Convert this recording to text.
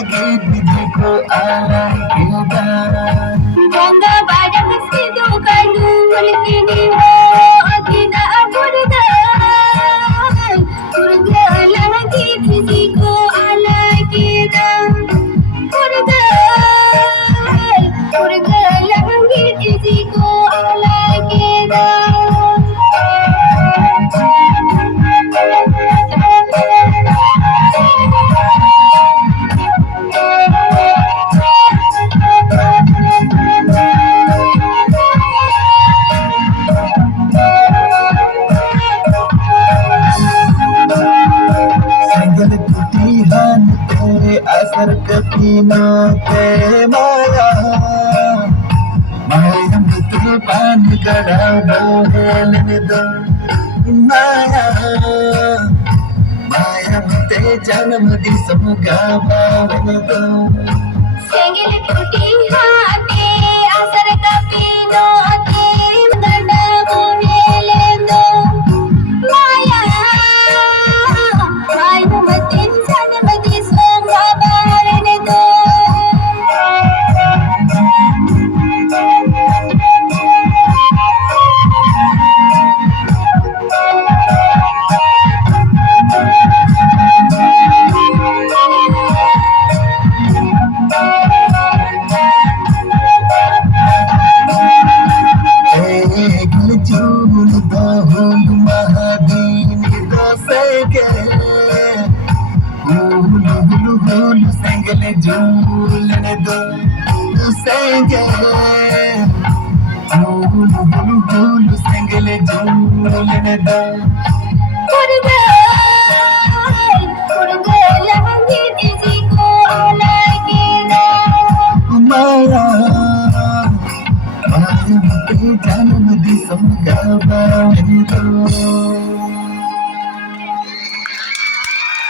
lagi didiku ala kita. Ganga pada mesti dukan kini ho kita aburdai surga lagi fiziku ala kita burdai surga lagi fiziku ala kita. Sengal putihan te asar kapina te maya. Maya betul pan kada bohel nido maya. Maya te janam di samga bavnido. Sengal putihan asar kapino te ganda bohelendo maya maya matin sanamati songa barenedo. Egil jul bahul mahadin do sege. Hulu hulu hulu sengal jul do sege. Hulu hulu hulu sengal jul do. Burdai surga lagi fiziku ala kita. Maya, maya te janam di samga bavnido.